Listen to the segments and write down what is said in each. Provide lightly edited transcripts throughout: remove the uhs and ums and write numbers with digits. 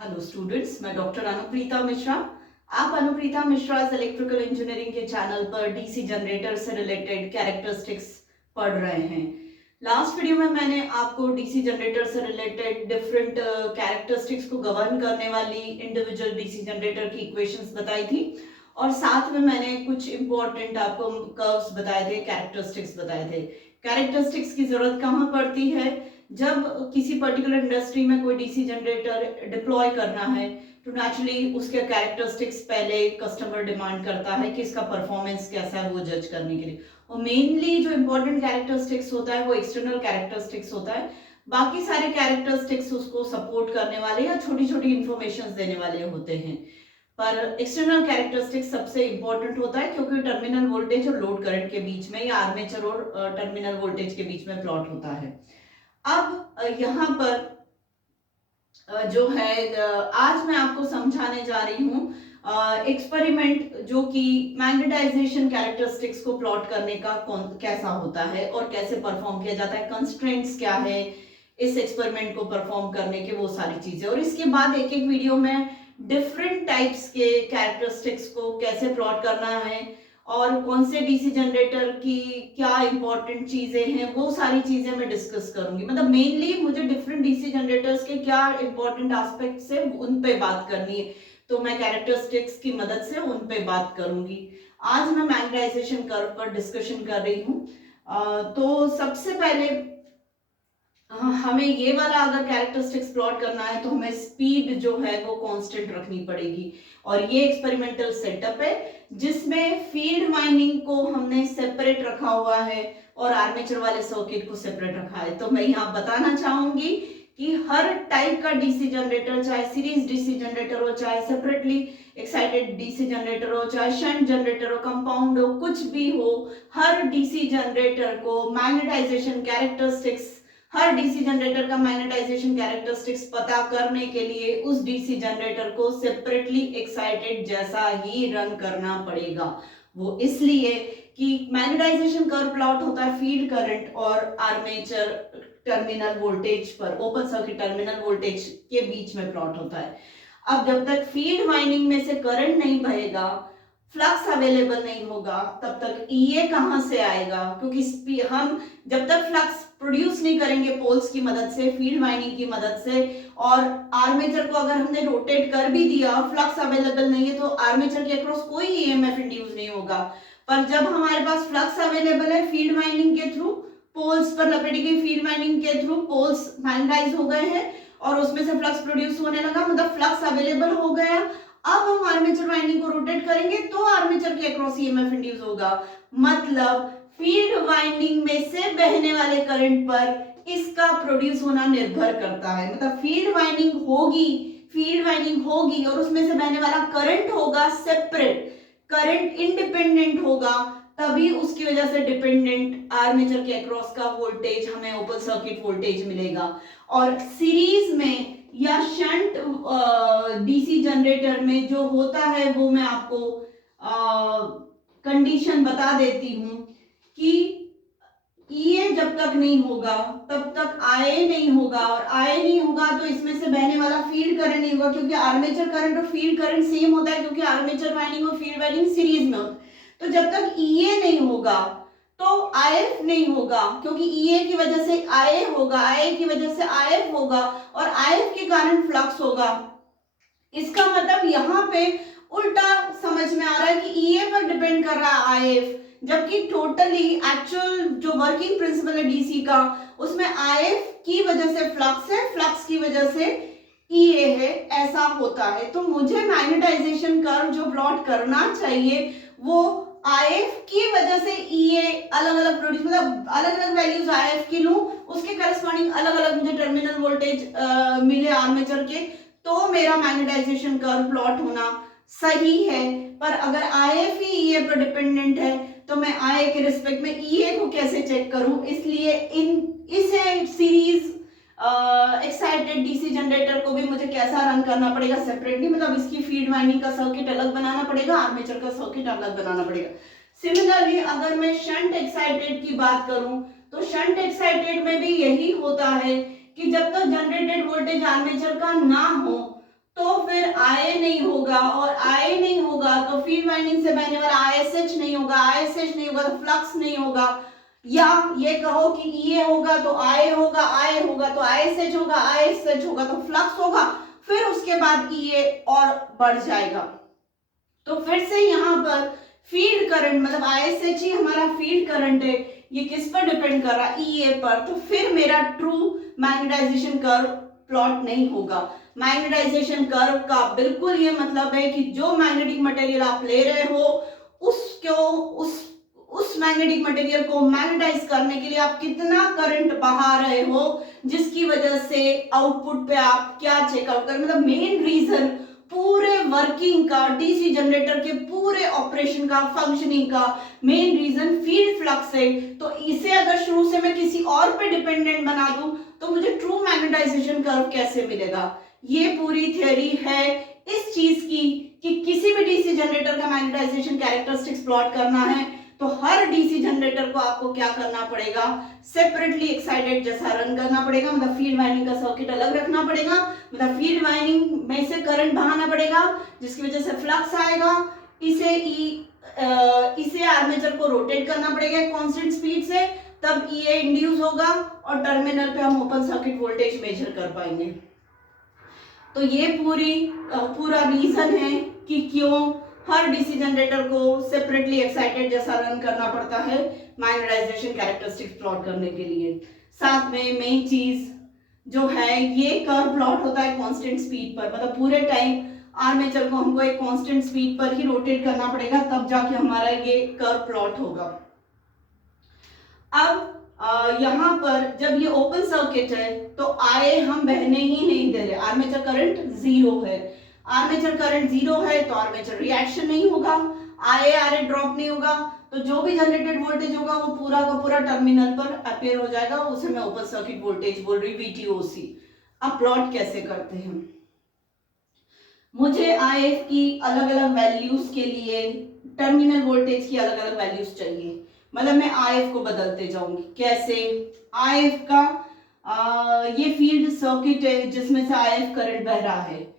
Hello students, मैं doctor Anupreeta Mishra. आप Anupreeta Mishra electrical engineering के चैनल पर डीसी जनरेटर से रिलेटेड कैरेक्टरिस्टिक्स पढ़ रहे हैं। लास्ट वीडियो में मैंने आपको डीसी जनरेटर से रिलेटेड डिफरेंट कैरेक्टरिस्टिक्स को गवर्न करने वाली इंडिविजुअल डीसी जनरेटर की इक्वेशंस बताई थी और साथ में मैंने कुछ इंपॉर्टेंट आपको कर्व्स बताए थे, कैरेक्टरिस्टिक्स बताए थे। कैरेक्टरिस्टिक्स की जरूरत कहाँ पड़ती है? जब किसी पर्टिकुलर इंडस्ट्री में कोई डीसी जनरेटर डिप्लॉय करना है तो नेचुरली उसके कैरेक्टरिस्टिक्स पहले कस्टमर डिमांड करता है कि इसका परफॉर्मेंस कैसा है वो जज करने के लिए। और मेनली जो इंपॉर्टेंट कैरेक्टरिस्टिक्स होता है वो एक्सटर्नल कैरेक्टरिस्टिक्स होता है। बाकी सारे कैरेक्टरिस्टिक्स उसको सपोर्ट करने वाले या छोटी छोटी इंफॉर्मेशन देने वाले होते हैं, पर एक्सटर्नल कैरेक्टरिस्टिक्स सबसे इंपॉर्टेंट होता है क्योंकि टर्मिनल वोल्टेज और लोड करंट के बीच में या आर्मेचर और टर्मिनल वोल्टेज के बीच में प्लॉट होता है। अब यहाँ पर जो है आज मैं आपको समझाने जा रही हूँ एक्सपेरिमेंट जो कि मैग्नेटाइजेशन कैरेक्टरिस्टिक्स को प्लॉट करने का कैसा होता है और कैसे परफॉर्म किया जाता है, कंस्ट्रेंट्स क्या है इस एक्सपेरिमेंट को परफॉर्म करने के, वो सारी चीजें। और इसके बाद एक एक वीडियो में डिफरेंट टाइप्स के कैरेक्टरिस्टिक्स को कैसे प्लॉट करना है और कौन से डीसी जनरेटर की क्या इंपॉर्टेंट चीजें हैं वो सारी चीजें मैं डिस्कस करूंगी। मतलब मेनली मुझे डिफरेंट डीसी जनरेटर्स के क्या इंपॉर्टेंट एस्पेक्ट्स है उन पे बात करनी है, तो मैं कैरेक्टरिस्टिक्स की मदद से उन पे बात करूंगी। आज मैं मैग्नेटाइजेशन कर्व पर डिस्कशन कर रही हूँ। तो सबसे पहले हमें ये वाला अगर कैरेक्टरिस्टिक्स प्लॉट करना है तो हमें स्पीड जो है वो कांस्टेंट रखनी पड़ेगी। और ये एक्सपेरिमेंटल सेटअप है जिसमें फील्ड वाइंडिंग को हमने सेपरेट रखा हुआ है और आर्मेचर वाले सर्किट को सेपरेट रखा है। तो मैं यहाँ बताना चाहूंगी कि हर टाइप का डीसी जनरेटर, चाहे सीरीज डीसी जनरेटर हो, चाहे सेपरेटली एक्साइटेड डीसी जनरेटर हो, चाहे शंट जनरेटर हो, कंपाउंड हो, कुछ भी हो, हर डीसी जनरेटर को मैग्नेटाइजेशन कैरेक्टरिस्टिक्स, हर डीसी जनरेटर का मैग्नेटाइजेशन कैरेक्टरिस्टिक्स पता करने के लिए उस डीसी जनरेटर को सेपरेटली एक्साइटेड जैसा ही रन करना पड़ेगा। वो इसलिए कि मैग्नेटाइजेशन कर्व प्लॉट होता है फील्ड करंट और आर्मेचर टर्मिनल वोल्टेज पर, ओपन सर्किट टर्मिनल वोल्टेज के बीच में प्लॉट होता है। अब जब तक फील्ड वाइंडिंग में से करंट नहीं बहेगा, फ्लक्स अवेलेबल नहीं होगा, तब तक ईए कहां से आएगा? क्योंकि हम जब तक फ्लक्स प्रोड्यूस नहीं करेंगे पोल्स की मदद से, फील्ड वाइंडिंग की मदद से, और आर्मेचर को अगर हमने रोटेट कर भी दिया और फ्लक्स अवेलेबल नहीं है तो आर्मेचर के अक्रॉस कोई ईएमएफ इंड्यूस नहीं होगा। पर जब हमारे पास फ्लक्स अवेलेबल है फील्ड वाइंडिंग के थ्रू, पोल्स पर लपेटी गई फील्ड वाइंडिंग के थ्रू पोल्स मैग्नेटाइज हो गए हैं और उसमें से फ्लक्स प्रोड्यूस होने लगा, मतलब फ्लक्स अवेलेबल हो गया। अब हम आर्मेचर वाइंडिंग को रोटेट करेंगे तो आर्मेचर के अक्रॉस ईएमएफ इंड्यूस होगा। मतलब फील्ड वाइंडिंग में से बहने वाले करंट पर इसका प्रोड्यूस होना निर्भर करता है। मतलब फील्ड वाइंडिंग होगी और उसमें से बहने वाला करंट होगा सेपरेट, करंट इंडिपेंडेंट होगा, तभी उसकी वजह से डिपेंडेंट आर्मेचर के अक्रॉस का वोल्टेज हमें ओपन सर्किट वोल्टेज मिलेगा। और सीरीज में या शंट डीसी जनरेटर में जो होता है वो मैं आपको कंडीशन बता देती हूं कि ईए जब तक नहीं होगा तब तक आए नहीं होगा, और आए नहीं होगा तो इसमें से बहने वाला फील्ड करंट नहीं होगा, क्योंकि आर्मेचर करंट और फील्ड करंट सेम होता है क्योंकि आर्मेचर वाइंडिंग और फील्ड वाइंडिंग सीरीज में होता है। तो जब तक ईए नहीं होगा तो आईएफ नहीं होगा, क्योंकि ईए की वजह से आए होगा, आए की वजह से आईएफ होगा और आईएफ के कारण फ्लक्स होगा। इसका मतलब यहाँ पे उल्टा समझ में आ रहा है कि ईए पर डिपेंड कर रहा है आईएफ, जबकि टोटली एक्चुअल जो वर्किंग प्रिंसिपल है डीसी का उसमें आईएफ की वजह से फ्लक्स है, फ्लक्स की वजह से ईए है, ऐसा होता है। तो मुझे मैग्नेटाइजेशन कर्व जो प्लॉट करना चाहिए वो आईएफ की वजह से ईए अलग अलग प्रोड्यूस, मतलब अलग अलग वैल्यूज आईएफ की लूं, उसके करस्पॉन्डिंग अलग अलग मुझे टर्मिनल वोल्टेज मिले आर्मेचर के, तो मेरा मैग्नेटाइजेशन कर्व प्लॉट होना सही है। पर अगर आईएफ ही ईए पर डिपेंडेंट है तो मैं आईए के रिस्पेक्ट में ईए को कैसे चेक करूं? इसलिए इसे सीरीज एक्साइटेड डीसी जनरेटर को भी मुझे कैसा रन करना पड़ेगा सेपरेटली, मतलब इसकी फील्ड वाइंडिंग का सर्किट अलग बनाना पड़ेगा, आर्मेचर का सर्किट अलग बनाना पड़ेगा। सिमिलरली अगर मैं शंट एक्साइटेड की बात करूं तो शंट एक्साइटेड में भी यही होता है कि जब तक जनरेटेड वोल्टेज आर्मेचर का ना हो IA नहीं होगा और IA नहीं होगा तो फील्ड वाइंडिंग से बहने वाला ISH नहीं होगा, ISH नहीं होगा तो फ्लक्स नहीं होगा, या ये कहो कि EA होगा तो IA होगा, IA होगा तो ISH होगा, ISH होगा तो फ्लक्स होगा, फिर उसके बाद EA और बढ़ जाएगा। तो फिर से यहाँ पर फील्ड करंट मतलब ISH ही हमारा फील्ड करंट है, ये किस पर डिपेंड कर रहा है, EA पर, तो फिर मेरा ट्रू मैग्नेटाइजेशन कर्व प्लॉट नहीं होगा। मैग्नेटाइजेशन कर्व का बिल्कुल ये मतलब है कि जो मैग्नेटिक मटेरियल आप ले रहे हो उस मैग्नेटिक मटेरियल को मैग्नेटाइज करने के लिए आप कितना करंट बहा रहे हो, जिसकी वजह से आउटपुट पे आप क्या चेकआउट कर, मतलब मेन रीजन पूरे वर्किंग का, डीसी जनरेटर के पूरे ऑपरेशन का, फंक्शनिंग का मेन रीजन फील्ड फ्लक्स है। तो इसे अगर शुरू से मैं किसी और पे डिपेंडेंट बना दूं तो मुझे ट्रू मैग्नेटाइजेशन कर्व कैसे मिलेगा। ये पूरी थ्योरी है इस चीज की कि किसी भी डीसी जनरेटर का मैग्नेटाइजेशन कैरेक्टरिस्टिक्स प्लॉट करना है तो हर डीसी जनरेटर को आपको क्या करना पड़ेगा, सेपरेटली एक्साइटेड जैसा रन करना पड़ेगा, मतलब फील्ड वाइंडिंग का सर्किट अलग रखना पड़ेगा, मतलब फील्ड वाइंडिंग में से करंट बहाना पड़ेगा जिसकी वजह से फ्लक्स आएगा, इसे आर्मेचर को रोटेट करना पड़ेगा कांस्टेंट स्पीड से, तब EA इंड्यूस होगा और टर्मिनल पे हम ओपन सर्किट वोल्टेज मेजर कर पाएंगे। तो ये पूरा रीजन है कि क्यों हर डीसी जनरेटर को सेपरेटली एक्साइटेड जैसा रन करना पड़ता है मैग्नेटाइजेशन कैरेक्टरिस्टिक्स प्लॉट करने के लिए। साथ में मेन चीज जो है, ये कर्व प्लॉट होता है कांस्टेंट स्पीड पर, मतलब पूरे टाइम आर्मेचर को हमको एक कांस्टेंट स्पीड पर ही रोटेट करना पड़ेगा, तब जाके हमारा ये कर्व प्लॉट होगा। अब यहाँ पर जब ये ओपन सर्किट है तो IA हम बहने ही नहीं दे रहे, आर्मेचर करंट जीरो है, आर्मेचर करंट जीरो है तो आर्मेचर रिएक्शन नहीं होगा, IA ड्रॉप नहीं होगा, तो जो भी जनरेटेड वोल्टेज होगा वो पूरा का पूरा टर्मिनल पर अपेयर हो जाएगा, उसे मैं ओपन सर्किट वोल्टेज बोल रही, VTOC। अब प्लॉट कैसे करते हैं, मुझे IF की अलग अलग वैल्यूज के लिए टर्मिनल वोल्टेज की अलग अलग वैल्यूज चाहिए, मतलब मैं IF को बदलते जाऊंगी। कैसे, IF का ये फील्ड सर्किट है जिसमें से IF करंट बह रहा है,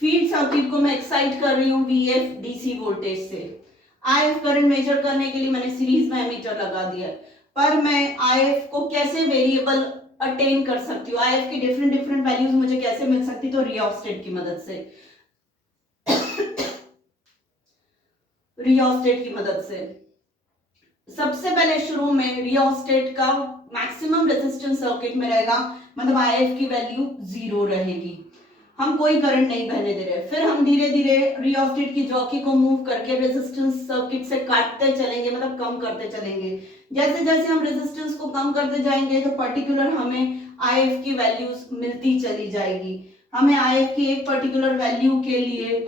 फील्ड सर्किट को मैं एक्साइट कर रही हूँ VF DC वोल्टेज से, IF करंट मेजर करने के लिए मैंने सीरीज में एमीटर लगा दिया, पर मैं IF को कैसे वेरिएबल अटेन कर सकती हूँ, IF की डिफरेंट वैल्यूज मुझे कैसे मिल सकती, तो रियोस्टेट की मदद से रियोस्टेट की मदद से सबसे पहले शुरू में रियोस्टेट का मैक्सिमम रेजिस्टेंस सर्किट में रहेगा, मतलब IF की वैल्यू 0 रहेगी, हम कोई करंट नहीं बहने दे रहे। फिर हम धीरे धीरे रियोस्टेट की जॉकी को मूव करके रेजिस्टेंस सर्किट से काटते चलेंगे, मतलब कम करते चलेंगे। जैसे जैसे हम रेजिस्टेंस को कम करते जाएंगे तो पर्टिकुलर हमें IF की वैल्यूज मिलती चली जाएगी। हमें IF की एक पर्टिकुलर वैल्यू के लिए,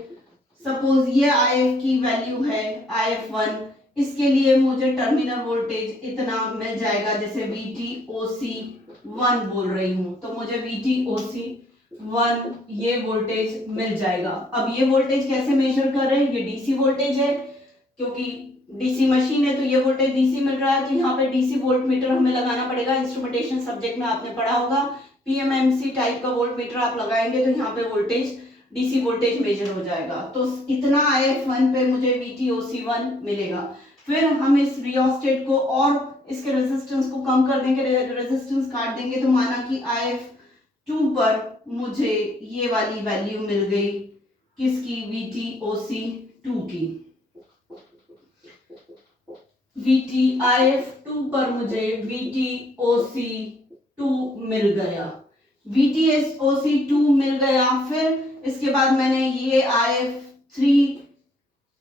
सपोज ये IF की वैल्यू है IF1, इसके लिए मुझे टर्मिनल वोल्टेज इतना मिल जाएगा, जैसे VTOC1 बोल रही हूं तो मुझे VTOC1 ये वोल्टेज मिल जाएगा। अब ये वोल्टेज कैसे मेजर कर रहे हैं, ये DC वोल्टेज है, क्योंकि DC मशीन है तो ये वोल्टेज DC मिल रहा है, तो यहाँ पे DC वोल्ट मीटर हमें लगाना पड़ेगा। इंस्ट्रूमेंटेशन सब्जेक्ट में आपने पढ़ा होगा, PMMC टाइप का वोल्ट मीटर आप लगाएंगे तो यहाँ पे वोल्टेज DC वोल्टेज मेजर हो जाएगा, तो इतना IF1 पे मुझे VTOC1 मिलेगा। फिर हम इस रियोस्टेट को और इसके रेजिस्टेंस को कम कर देंगे, रेजिस्टेंस काट देंगे, तो माना कि IF2 पर मुझे ये वाली वैल्यू मिल गई, किसकी, VTOC2 की। IF2 पर मुझे VTOC2 मिल गया, VTOC2 मिल गया। फिर इसके बाद मैंने ये IF3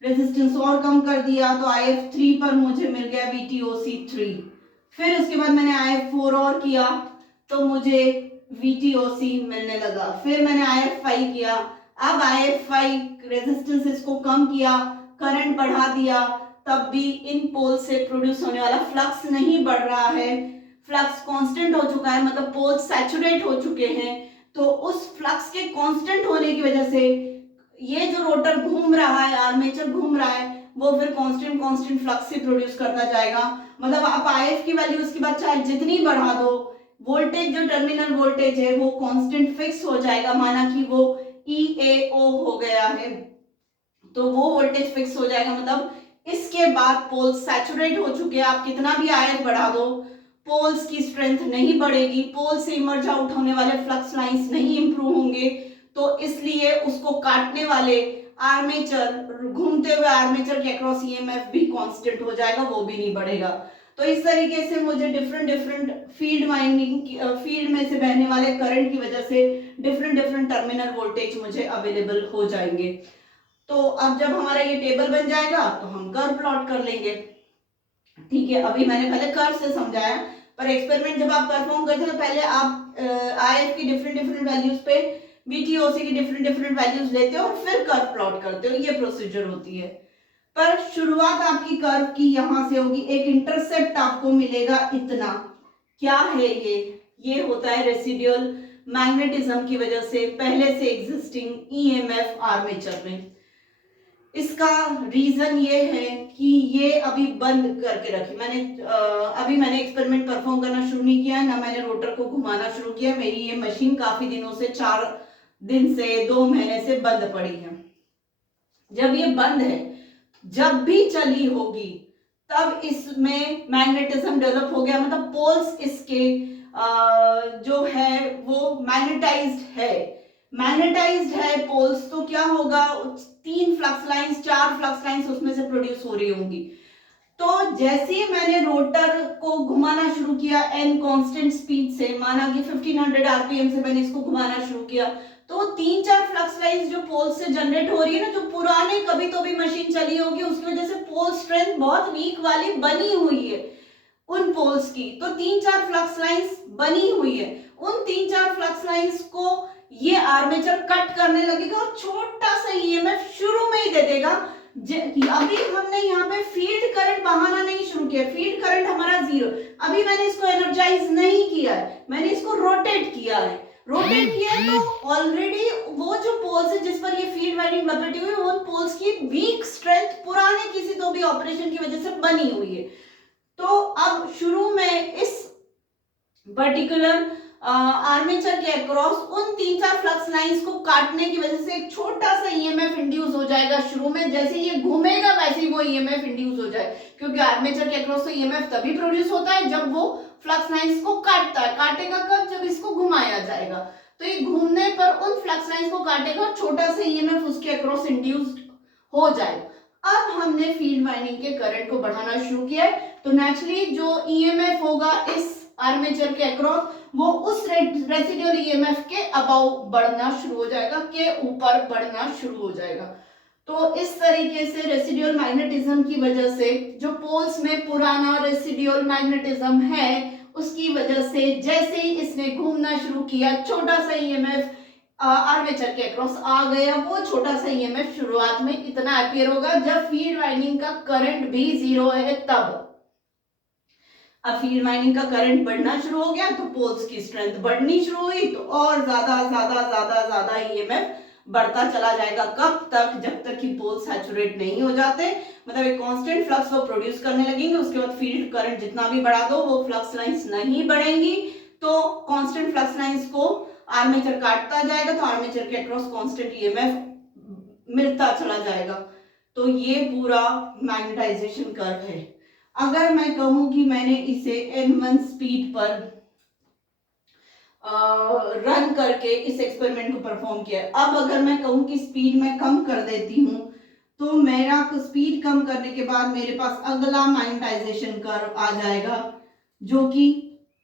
रेजिस्टेंस और कम कर दिया, तो IF3 पर मुझे मिल गया VTOC3। फिर उसके बाद मैंने IF4 और किया तो मुझे VTOC मिलने लगा। फिर मैंने IF5 किया, अब IF5 रेजिस्टेंस इसको कम किया, करंट बढ़ा दिया, तब भी इन पोल से प्रोड्यूस होने वाला फ्लक्स नहीं बढ़ रहा है, फ्लक्स कांस्टेंट हो चुका है, मतलब पोल सैचुरेट हो चुके हैं। तो उस फ्लक्स के कांस्टेंट होने की वजह से ये जो रोटर घूम रहा है, आर्मेचर घूम रहा है, वो फिर कांस्टेंट फ्लक्स ही प्रोड्यूस करता जाएगा। मतलब आप IF की वैल्यू उसके बाद चाहे जितनी बढ़ा दो, वोल्टेज जो टर्मिनल वोल्टेज है वो कांस्टेंट फिक्स हो जाएगा, माना कि वो EAO हो गया है तो वो वोल्टेज फिक्स हो जाएगा, मतलब इसके बाद पोल्स सैचुरेट हो चुके हैं, आप कितना भी आयत बढ़ा दो पोल्स की स्ट्रेंथ नहीं बढ़ेगी, पोल से इमर्ज आउट होने वाले फ्लक्स लाइंस नहीं इंप्रूव होंगे, तो इसलिए उसको काटने वाले आर्मेचर, घूमते हुए आर्मेचर के अक्रॉस ईएमएफ भी कांस्टेंट हो जाएगा, वो भी नहीं बढ़ेगा। तो इस तरीके से मुझे डिफरेंट फील्ड वाइंडिंग, फील्ड में से बहने वाले करंट की वजह से डिफरेंट टर्मिनल वोल्टेज मुझे अवेलेबल हो जाएंगे। तो अब जब हमारा ये टेबल बन जाएगा तो हम कर्व प्लॉट कर लेंगे। ठीक है, अभी मैंने पहले कर्व से समझाया, पर एक्सपेरिमेंट जब आप परफॉर्म करते हैं तो पहले आप आईएफ की डिफरेंट वैल्यूज पे बीटीओसी की डिफरेंट वैल्यूज लेते हो और फिर कर्व प्लॉट करते हो, ये प्रोसीजर होती है। पर शुरुआत आपकी कर्व की यहां से होगी, एक इंटरसेप्ट आपको मिलेगा इतना। क्या है ये होता है रेसिडुअल मैग्नेटिज्म की वजह से पहले से एग्जिस्टिंग ईएमएफ आर्मेचर में। इसका रीजन ये है कि ये अभी बंद करके रखी अभी मैंने एक्सपेरिमेंट परफॉर्म करना शुरू नहीं किया है, ना मैंने रोटर को घुमाना शुरू किया। मेरी ये मशीन काफी दिनों से 4 दिन से 2 महीने से बंद पड़ी है। जब ये बंद है, जब भी चली होगी तब इसमें मैग्नेटिज्म डेवलप हो गया, मतलब पोल्स इसके जो है वो मैग्नेटाइज्ड है पोल्स, तो क्या होगा 3 फ्लक्स लाइंस 4 फ्लक्स लाइंस उसमें से प्रोड्यूस हो रही होंगी। तो जैसे ही मैंने रोटर को घुमाना शुरू किया एन कांस्टेंट स्पीड से, माना कि 1500 आरपीएम से मैंने इसको घुमाना शुरू किया, तो 3-4 फ्लक्स लाइंस जो पोल से जनरेट हो रही है ना, जो पुराने कभी तो भी मशीन चली होगी उसकी वजह से पोल स्ट्रेंथ बहुत वीक वाली बनी हुई है उन पोल्स की, तो 3-4 फ्लक्स लाइंस बनी हुई है। उन 3-4 फ्लक्स लाइंस को ये आर्मेचर कट करने लगेगा और छोटा सा ईएमएफ शुरू में ही दे देगा। अभी हमने यहाँ पे फील्ड करंट बहाना नहीं शुरू किया, फील्ड करंट हमारा 0, अभी मैंने इसको एनर्जाइज नहीं किया है, मैंने इसको रोटेट किया है तो ऑलरेडी वो जो पोल्स है जिस पर ये फील्ड वाइंडिंग लपेटी हुई है, उन पोल्स की वीक स्ट्रेंथ पुराने किसी तो भी ऑपरेशन की वजह से बनी हुई है। तो अब शुरू में इस पर्टिकुलर आर्मेचर के अक्रॉस उन 3-4 फ्लक्स लाइंस को काटने की वजह से एक छोटा सा ईएमएफ इंड्यूस हो जाएगा शुरू में, जैसे ये घूमेगा वैसे ही वो ईएमएफ इंड्यूस हो जाए, क्योंकि आर्मेचर के अक्रॉस तो ईएमएफ तभी प्रोड्यूस होता है जब वो फ्लक्स लाइंस को काटता है। काटेगा कब? जब इसको घुमाया जाएगा, तो ये घूमने पर उन फ्लक्स लाइंस को काटेगा और छोटा सा ईएमएफ उसके अक्रॉस इंड्यूस्ड हो जाएगा। अब हमने फील्ड वाइंडिंग के करंट को बढ़ाना शुरू किया है, तो नेचुरली जो ईएमएफ होगा इस आर्मेचर के अक्रॉस वो उस रेसिडुअल ईएमएफ के अबाउ बढ़ना शुरू हो जाएगा, के ऊपर बढ़ना शुरू हो जाएगा। तो इस तरीके से रेसिडुअल मैग्नेटिज्म की वजह से जो पोल्स में पुराना रेसिडुअल मैग्नेटिज्म है उसकी वजह से जैसे ही इसने घूमना शुरू किया, छोटा सा ईएमएफ आर्मेचर के अक्रॉस आ गया। वो छोटा सा ईएमएफ शुरुआत में इतना अपीयर होगा जब फील्ड वाइंडिंग का करंट भी 0 है तब। अब फील्ड वाइंडिंग का करंट बढ़ना शुरू हो गया तो पोल्स की स्ट्रेंथ बढ़नी शुरू हुई, तो और ज्यादा ईएमएफ बढ़ता चला जाएगा। कब तक? जब तक कि पोल सैचुरेट नहीं हो जाते, मतलब एक कांस्टेंट फ्लक्स वो प्रोड्यूस करने लगेंगे। उसके बाद फील्ड करंट जितना भी बढ़ा दो वो फ्लक्स लाइंस नहीं बढ़ेंगी, तो कांस्टेंट फ्लक्स लाइंस को आर्मेचर काटता जाएगा, तो आर्मेचर के अक्रॉस कांस्टेंट ईएमएफ मिलता चला जाएगा। तो ये पूरा मैग्नेटाइजेशन कर्व है। अगर मैं कहूं कि मैंने इसे n1 स्पीड पर रन करके इस एक्सपेरिमेंट को परफॉर्म किया, अब अगर मैं कहूं कि स्पीड मैं कम कर देती हूं, तो मेरा स्पीड कम करने के बाद मेरे पास अगला मैग्नेटाइजेशन कर्व आ जाएगा जो कि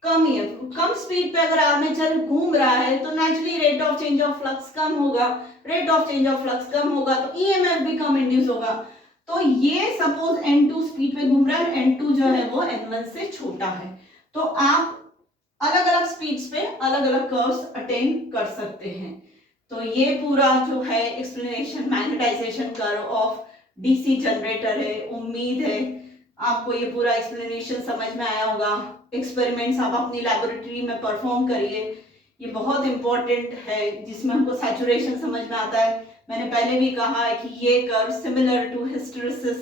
कम ही है। कम स्पीड पे अगर आर्मेचर घूम रहा है तो naturally rate of change of flux कम होगा, rate of change of flux कम होगा तो ईएमएफ भी कम इंड्यूस होगा। तो ये सपोज n2 स्पीड पे घूम रहा है, n2 जो है वो n1 से छोटा है, तो आप अलग अलग स्पीड्स पे अलग अलग कर्व्स अटेन कर सकते हैं। तो ये पूरा जो है explanation magnetisation curve of DC generator है। उम्मीद है आपको ये पूरा एक्सप्लेनेशन समझ में आया होगा। एक्सपेरिमेंट्स आप अपनी लैबोरेटरी में परफॉर्म करिए, ये बहुत इंपॉर्टेंट है जिसमें हमको सैचुरेशन समझ में आता है। मैंने पहले भी कहा है कि ये कर्व सिमिलर टू हिस्टेरेसिस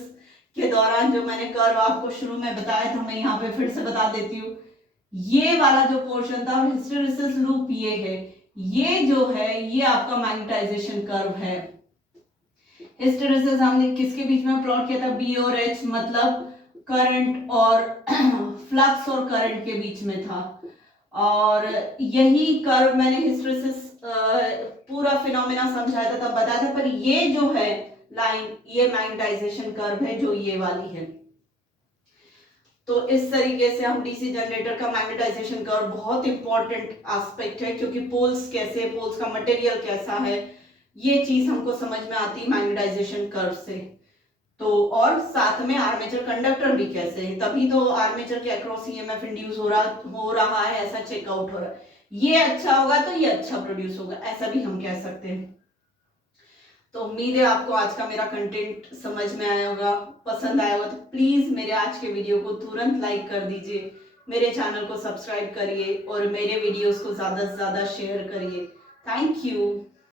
के दौरान जो मैंने कर्व आपको शुरू में बताया था, मैं यहाँ पे फिर से बता देती हूँ। ये वाला जो पोर्शन था और हिस्टेरेसिस लूप ये है, ये जो है ये आपका मैग्नेटाइजेशन कर्व है। हिस्टेरेसिस हमने किसके बीच में प्लॉट किया था, बी और एच, मतलब करंट और फ्लक्स और करंट के बीच में था। और यही कर्व मैंने हिस्टेरेसिस पूरा फिनोमेना समझाया था, तब बताया था। पर ये जो है लाइन, ये मैग्नेटाइजेशन कर्व है जो ये वाली है। तो इस तरीके से हम डीसी जनरेटर का मैग्नेटाइजेशन कर्व बहुत इंपॉर्टेंट एस्पेक्ट है, क्योंकि पोल्स कैसे, पोल्स का मटेरियल कैसा है, ये चीज हमको समझ में आती है मैग्नेटाइजेशन कर्व से। तो और साथ में आर्मेचर कंडक्टर भी कैसे है, तभी तो आर्मेचर के अक्रॉस ईएमएफ इंड्यूस हो रहा है, ऐसा चेकआउट हो रहा है। ये अच्छा होगा तो ये अच्छा प्रोड्यूस होगा, ऐसा भी हम कह सकते हैं। तो उम्मीद है आपको आज का मेरा कंटेंट समझ में आया होगा, पसंद आया होगा। तो प्लीज मेरे आज के वीडियो को तुरंत लाइक कर दीजिए, मेरे चैनल को सब्सक्राइब करिए और मेरे वीडियोस को ज्यादा से ज्यादा शेयर करिए। Thank you.